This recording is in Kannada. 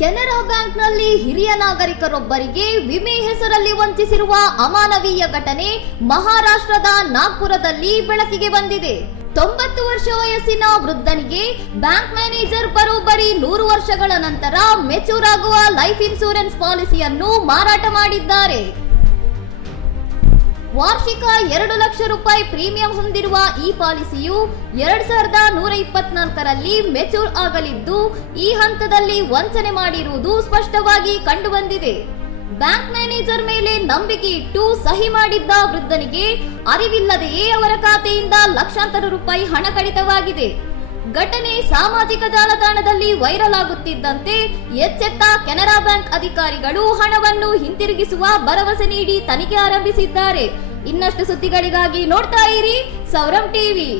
ಕೆನರಾ ಬ್ಯಾಂಕ್ನಲ್ಲಿ ಹಿರಿಯ ನಾಗರಿಕರೊಬ್ಬರಿಗೆ ವಿಮೆ ಹೆಸರಲ್ಲಿ ವಂಚಿಸಿರುವ ಅಮಾನವೀಯ ಘಟನೆ ಮಹಾರಾಷ್ಟ್ರದ ನಾಗ್ಪುರದಲ್ಲಿ ಬೆಳಕಿಗೆ ಬಂದಿದೆ. ತೊಂಬತ್ತು ವರ್ಷ ವಯಸ್ಸಿನ ವೃದ್ಧನಿಗೆ ಬ್ಯಾಂಕ್ ಮ್ಯಾನೇಜರ್ ಬರೋಬ್ಬರಿ ನೂರು ವರ್ಷಗಳ ನಂತರ ಮೆಚೂರ್ ಆಗುವ ಲೈಫ್ ಇನ್ಶೂರೆನ್ಸ್ ಪಾಲಿಸಿಯನ್ನು ಮಾರಾಟ ಮಾಡಿದ್ದಾರೆ. ವಾರ್ಷಿಕ ಎರಡು ಲಕ್ಷ ರೂಪಾಯಿ ಪ್ರೀಮಿಯಂ ಹೊಂದಿರುವ ಈ ಪಾಲಿಸಿಯು ಎರಡ್ ಸಾವಿರದ ನೂರ ಇಪ್ಪತ್ನಾಲ್ಕರಲ್ಲಿ ಮೆಚೂರ್ ಆಗಲಿದ್ದು, ಈ ಹಂತದಲ್ಲಿ ವಂಚನೆ ಮಾಡಿರುವುದು ಸ್ಪಷ್ಟವಾಗಿ ಕಂಡುಬಂದಿದೆ. ಬ್ಯಾಂಕ್ ಮ್ಯಾನೇಜರ್ ಮೇಲೆ ನಂಬಿಕೆ ಇಟ್ಟು ಸಹಿ ಮಾಡಿದ್ದ ವೃದ್ಧನಿಗೆ ಅರಿವಿಲ್ಲದೆಯೇ ಅವರ ಖಾತೆಯಿಂದ ಲಕ್ಷಾಂತರ ರೂಪಾಯಿ ಹಣ ಕಡಿತವಾಗಿದೆ. ಘಟನೆ ಸಾಮಾಜಿಕ ಜಾಲತಾಣದಲ್ಲಿ ವೈರಲ್ ಆಗುತ್ತಿದ್ದಂತೆ ಎಚ್ಚೆತ್ತ ಕೆನರಾ ಬ್ಯಾಂಕ್ ಅಧಿಕಾರಿಗಳು ಹಣವನ್ನು ಹಿಂತಿರುಗಿಸುವ ಭರವಸೆ ನೀಡಿ ತನಿಖೆ ಆರಂಭಿಸಿದ್ದಾರೆ. ಇನ್ನಷ್ಟು ಸುದ್ದಿಗಳಿಗಾಗಿ ನೋಡ್ತಾ ಇರಿ ಸೌರಂ ಟಿವಿ.